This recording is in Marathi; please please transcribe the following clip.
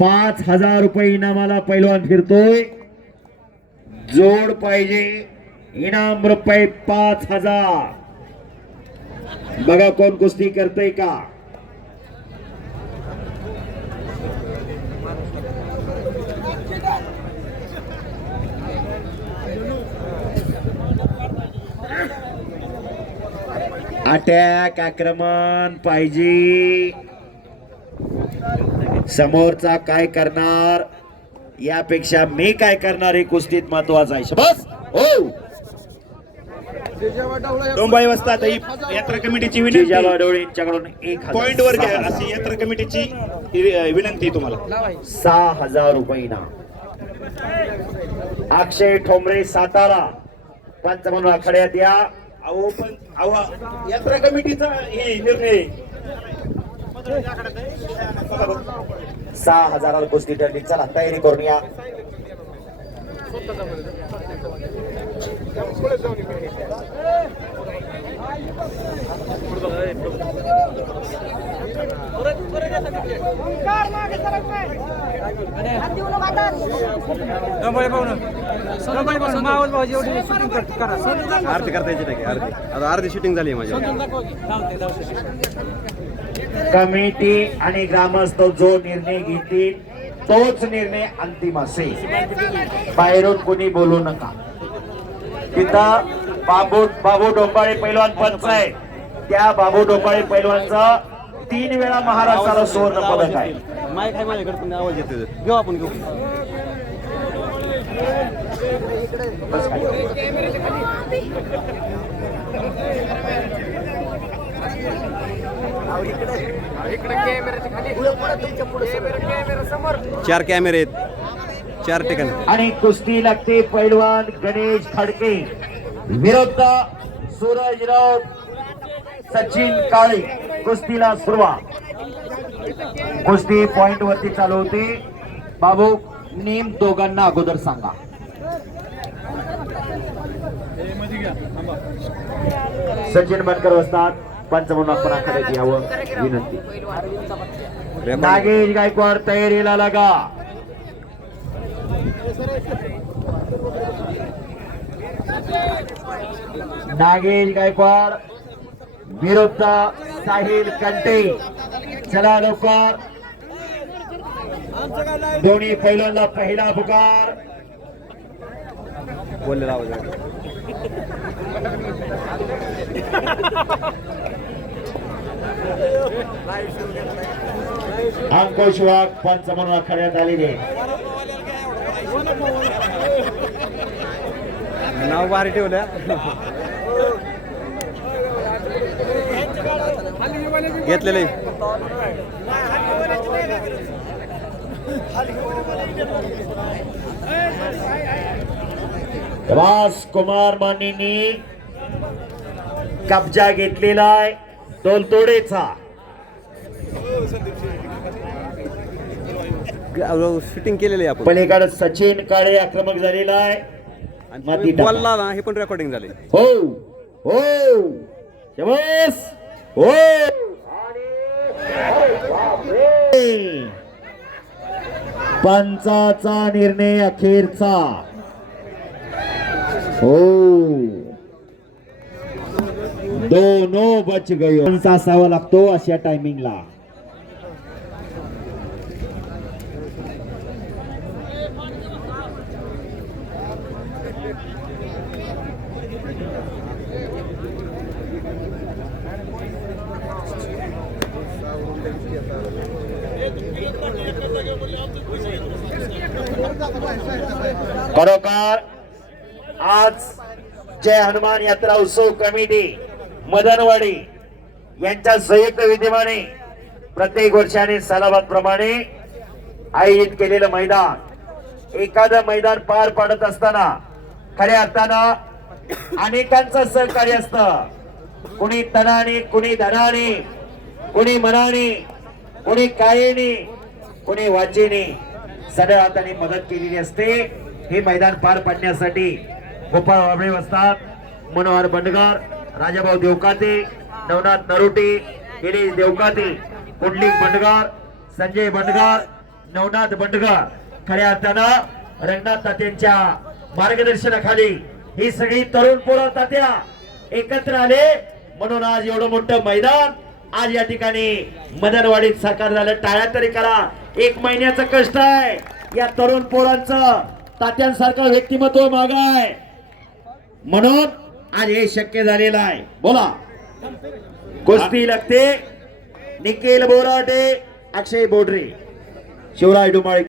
पाच हजार रुपये इनामाला पैलवान फिरतोय. जोड पाहिजे. इनाम रुपये पाच हजार. बघा कोण कुस्ती करतय का? अटॅक आक्रमण पाहिजे. समोरचा काय करणार? यापेक्षा मी काय करणार हे कुस्तीत महत्वाचं आहे. बस. हो. डोंबाई वस्तात ही यात्रा कमिटीची विनंती. जिजाबा डोळे यांच्याकडून एक. पॉइंट वर घ्या. अशी यात्रा कमिटीची विनंती आहे तुम्हाला. सहा हजार रुपये इनाम अक्षय ठोंबरे सातारा. पंच म्हणून आखाड्यात या. अहो पण अहो यात्रा कमिटीचा हे निर्णय. सहा हजाराला कुस्ती ठरली चला तयारी करून या. आरती करता यायची नाही? आरती. आता अर्धी शूटिंग झाली आहे माझी कमिटी आणि ग्रामस्थ जो निर्णय घेतील तोच निर्णय अंतिम असेल. बाहेरून कोणी बोलू नका. तिथं बाबू बाबू डोंबाळे पैलवान पंच आहे त्या बाबू डोंबाळे पैलवानचा तीन वेळा महाराष्ट्राला सुवर्ण पदक आहे. माईक आहे माझ्याकडे पण आवाज येतो घेऊ आपण घेऊ. चार कॅमेरे आहेत. चार ठिकाणी. आणि कुस्ती लागते पैलवान गणेश खडके. विरुद्ध सूरजराव सचिन काळे. कुस्तीला सुरुवात. कुस्ती पॉइंट वरती चालू होती. बाबू नेम दोघांना अगोदर सांगा. सचिन बनकर असतात. पंच म्हणून यावं विनंती. नागेश गायकवाड तयारीला लागा. नागेश गायकवाड विरोधचा साहिल कंटे. चला लवकर. दोन्ही पैलवानला पहिला पुकार. बोललेला. अंकुश वाघ पंच म्हणून आखाड्यात आलेले. नाव भारी ठेवल्या घेतलेले. राज कुमार मानेनी कब्जा घेतलेला आहे. तोलतोडेचा शूटिंग केलेली आहे आपण. पलीकडे सचिन काळे आक्रमक झालेला आहे. बोलला ना हे पण रेकॉर्डिंग झाले. हो हो. हो. पंचाचा निर्णय अखेरचा. हो. दोनो बच गयो पंच असावा लागतो अशा टायमिंगला खरोखर आज जय हनुमान यात्रा उत्सव कमिटी मदनवाडी यांच्या संयुक्त विद्यमाने प्रत्येक वर्षाने सालाबाद प्रमाणे आयोजित केलेलं मैदान एखादं मैदान पार पाडत असताना खऱ्या अर्थानं अनेकांचं सहकार्य असतं. कुणी तनाने कुणी धनाने कुणी मनाने कुणी कायेने कुणी वाचेने. सगळ्या हाताने मदत केलेली असते. हे मैदान पार पाडण्यासाठी गोपाळ वाबळे असतात मनोहर बंडगर राजाभाऊ देवकाते नवनाथ नरोटे गिरीश देवकाते कुंडलिक बंडगार संजय बंडगार नवनाथ बंडगार. खऱ्या अर्थानं रंगनाथ तात्यांच्या मार्गदर्शनाखाली ही सगळी तरुण पोरं तात्या एकत्र आले. म्हणून आज एवढं मोठं मैदान. आज या ठिकाणी मदनवाडीत साकार झालं. टाळ्या तरी करा. एक महिन्याचं कष्ट आहे. या तरुण पोरांचं तात्यांसारखं व्यक्तिमत्व माग आहे म्हणून आज हे शक्य झालेलं आहे. बोला. कुस्ती लागते. निखिल बोराटे अक्षय बोडरे शिवराय डुमाळे.